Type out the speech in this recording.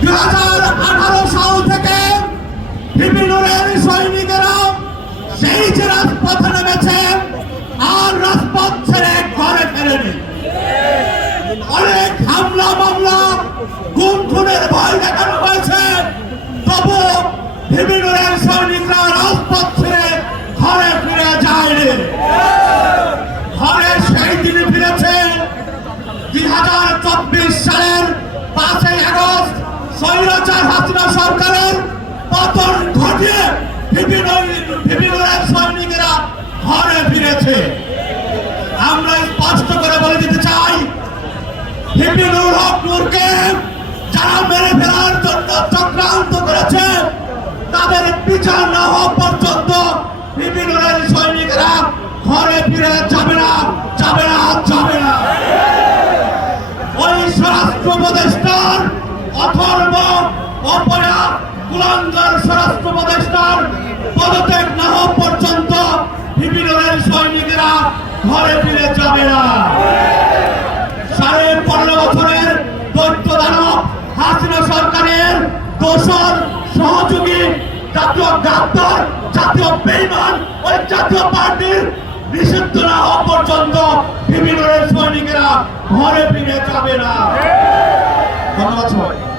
দুই হাজার আঠারো সাল থেকে বিভিন্নের সৈনিকেরা সেই যে রাজপথে নেমেছে, আর রাজপথ ছেড়ে ঘরে ফেরেনি। অনেক হামলা, মামলা গুম খুনের ভয় দেখানো হয়েছে। তবু বিভিন্নের সৈনিকরা রাজপথ ছেড়ে ঘরে ফিরে যায়নি ঘরে সেই দিনে ফিরেছে দুই হাজার চব্বিশ সালের পাঁচই আগস্ট স্বৈরাচার হাসিনা সরকারের পতন ঘটিয়ে বিভিন্ন বিভিন্ন সৈনিকেরা ঘরে ফিরেছে। আমরা স্পষ্ট করে বলে দিতে চাই হিপিনুর হক নূরকে যারা মেরে ফেলার জন্য চক্রান্ত করেছে, তাদের বিচার না হওয়া পর্যন্ত হিপিনুরের সৈনিকেরা ঘরে ফিরে যাবে না যাবে না যাবে না। ওই স্বরাষ্ট্র উপদেষ্টার কুলাঙ্গার স্বরাষ্ট্র উপদেষ্টার পদত্যাগ না হওয়া পর্যন্ত বিভিন্নের সৈনিকেরা ঘরে ফিরে যাবে না। সাড়ে পনেরো বছরের দৈত্য দানব হাসিনা সরকারের দোষর সহযোগী জাতীয় ডাক্তার জাতীয় বেইমান, ওই জাতীয় পার্টির নিষিদ্ধ না হওয়া পর্যন্ত বিভিন্ন সৈনিকেরা ঘরে ফিরে যাবে না। ধন্যবাদ সবাই